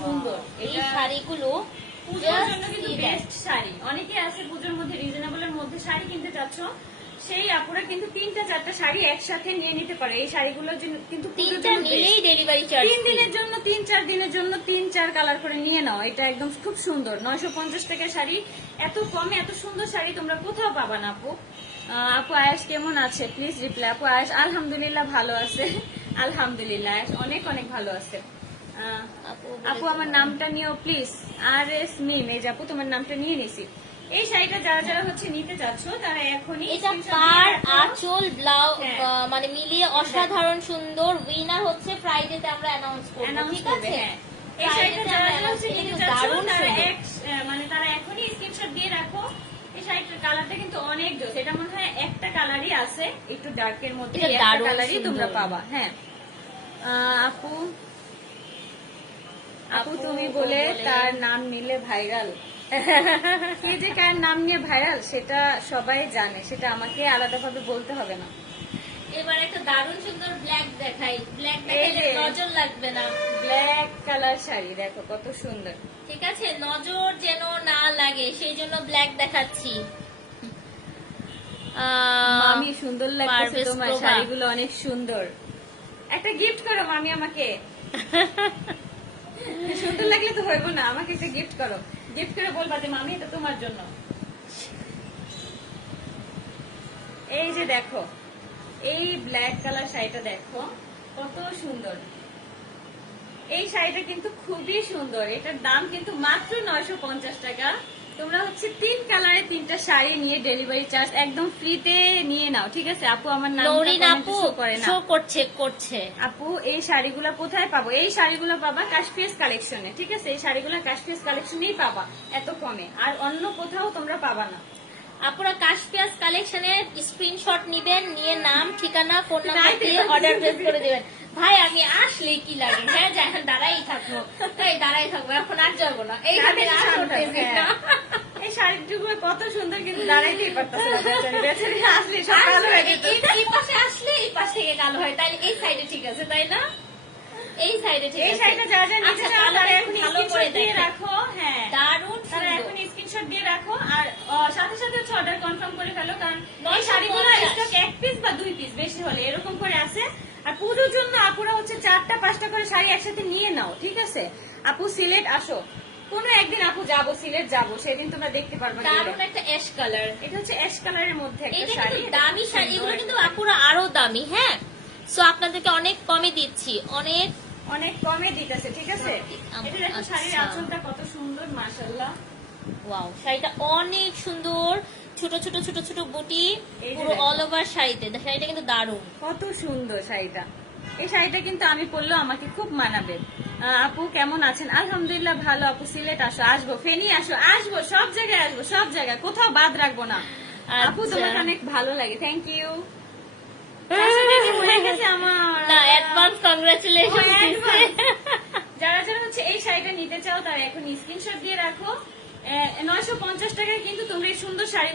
সুন্দর। এই শাড়িগুলো পুজোর জন্য কিন্তু বেস্ট শাড়ি। অনেকে আছে পুজোর মধ্যে রিজনেবল এর মধ্যে শাড়ি কিনতে চাচ্ছ সেই আপুরা কিন্তু তিনটা চারটা শাড়ি একসাথে নিয়ে নিতে পারে। এই শাড়িগুলো কিন্তু তিনটা নিলেই ডেলিভারি চার্জ তিন দিনের জন্য তিন চার দিনের জন্য তিন চার কালার করে নিয়ে নাও। এটা একদম খুব সুন্দর। নয়শো পঞ্চাশ টাকা শাড়ি। এত কমে এত সুন্দর শাড়ি তোমরা কোথাও পাবা না আপু। আপু আয়াস কেমন আছে? প্লিজ রিপ্লাই আপু আয়াস আলহামদুলিল্লাহ ভালো আছে। আলহামদুলিল্লাহ আয়াস অনেক অনেক ভালো আছে। আপু আমার নামটা নিও প্লিজ আর এস মিম এই আপু তোমার নামটা নিয়ে নিছি। এই শাড়িটা যারা যারা হচ্ছে নিতে চাচ্ছ তারা এখনই এটা পার। আঁচল ব্লাউজ হ্যাঁ। মানে মিলিয়ে অসাধারণ সুন্দর উইনার হচ্ছে ফ্রাইডেতে আমরা অ্যানাউন্স করব ঠিক আছে? হ্যাঁ। এই শাড়িটা যারা যারা হচ্ছে নিতে কিন্তু চাচ্ছ তারা এক মানে তারা এখনই স্ক্রিনশট দিয়ে রাখো। এই শাড়িটার কালারটা কিন্তু অনেক জোস। এটা মনে হয় একটা কালারই আছে একটু ডার্কের মধ্যে একটা কালারই তোমরা পাবা হ্যাঁ। আপু আপু তুমি বলে তার নাম নিলে ভাইরাল। কে যে কার নাম নিয়ে ভাইরাল সেটা সবাই জানে সেটা আমাকে আলাদাভাবে বলতে হবে না। এবার একটা দারুণ সুন্দর ব্ল্যাক দেখাই। ব্ল্যাক দেখাইলে নজর লাগবে না। ব্ল্যাক কালার শাড়ি দেখো কত সুন্দর। ঠিক আছে নজর যেন না লাগে সেই জন্য ব্ল্যাক দেখাচ্ছি। মামি সুন্দর পারভেজ তোমার শাড়িগুলো অনেক সুন্দর। একটা গিফট করো মামি আমাকে। সুন্দর লাগলে তো হইব না, আমাকে একটা গিফট করো। গিফট করে বলবা যে, মামি, এটা তোমার জন্য। এই যে দেখো, এই ব্ল্যাক কালার শাড়িটা দেখো, কত সুন্দর। এই শাড়িটা কিন্তু খুবই সুন্দর, এটার দাম কিন্তু মাত্র নয়শো পঞ্চাশ টাকা। তোমরা হচ্ছে তিন কালারে তিনটা শাড়ি নিয়ে ডেলিভারি চার্জ একদম ফ্রিতে নিয়ে নাও ঠিক আছে? আপু আমার নাম নৌরিন আপু করে না। শো করছে করছে। আপু এই শাড়িগুলো কোথায় পাবো? এই শাড়িগুলো পাবা কাশপিয়াস কালেকশনে ঠিক আছে? এই শাড়িগুলো কাশপিয়াস কালেকশনেই পাবা এত কমে। আর অন্য কোথাও তোমরা পাবা না। আপনারা কাশপিয়াস কালেকশনের স্ক্রিনশট নিবেন নিয়ে নাম ঠিকানা ফোন নাম্বার দিয়ে অর্ডার প্লেস করে দিবেন। ভাই আমি আসলে কি লাগে? হ্যাঁ যে এখন দাঁড়াই থাকব। তাই দাঁড়াই থাকব এখন আর যাব না। এইখানে আর এই শাড়িটুকু কত সুন্দর কিন্তু দাঁড়াইতেই পারতেছে আসলে সব কালো হয়ে। এই- এই পাশে আসলে এই পাশ থেকে কালো হয়। এই সাইডে ঠিক আছে তাই না? এই সাইডে ঠিক এই আছে। শাড়িটা যা যা নিতে আচ্ছা, তারা এখন স্ক্রিনশট দিয়ে রাখো হ্যাঁ। তারা এখন স্ক্রিনশট দিয়ে রাখো আর সাথে সাথে হচ্ছে অর্ডার কনফার্ম করে ফেলো কারণ এই শাড়িগুলো স্টক এক পিস বা দুই পিস বেশি হলে এরকম করে আছে। পুজোর জন্য আপুরা হচ্ছে চারটা পাঁচটা করে শাড়ি একসাথে নিয়ে নাও ঠিক আছে? আপু সিলেট আসো। কোনো একদিন আপু যাব সিলেট যাব সেদিন তোমরা দেখতে পারবে। দারুণ একটা অ্যাশ কালার এটা হচ্ছে অ্যাশ কালারের মধ্যে একটা শাড়ি। দামি শাড়ি এগুলো কিন্তু আপুরা আরও দামি হ্যাঁ? সো আপনাদেরকে অনেক কমে দিচ্ছি অনেক অনেক কমে দিতেছে ঠিক আছে? এটা দেখো শাড়ির আচ্ছা। আঁচলটা কত সুন্দর মাশাল্লাহ ওয়াও শাড়িটা অনেক সুন্দর। ছোট ছোট ছোট ছোট বুটি পুরো অল ওভার শাড়িতে। শাড়িটা কিন্তু দারুণ। কত সুন্দর শাড়িটা। এই শাড়িটা কিন্তু আমি পরলেও আমাকে খুব মানাবে। আপু কেমন আছেন? আলহামদুলিল্লাহ ভালো। আপু সিলেট আসো আসব ফেনি আসো আসব সব জায়গায় আসব সব জায়গায়। কোথাও বাদ রাখব না। আপু আচ্ছা। তোমাকে অনেক ভালো লাগে। থ্যাংক ইউ হয়ে। যারা যারা হচ্ছে এই শাড়িটা নিতে চাও তারা এখন স্ক্রিনশট দিয়ে রাখো। নয়শো পঞ্চাশ টাকায় কিন্তু তোমরা এই সুন্দর শাড়ি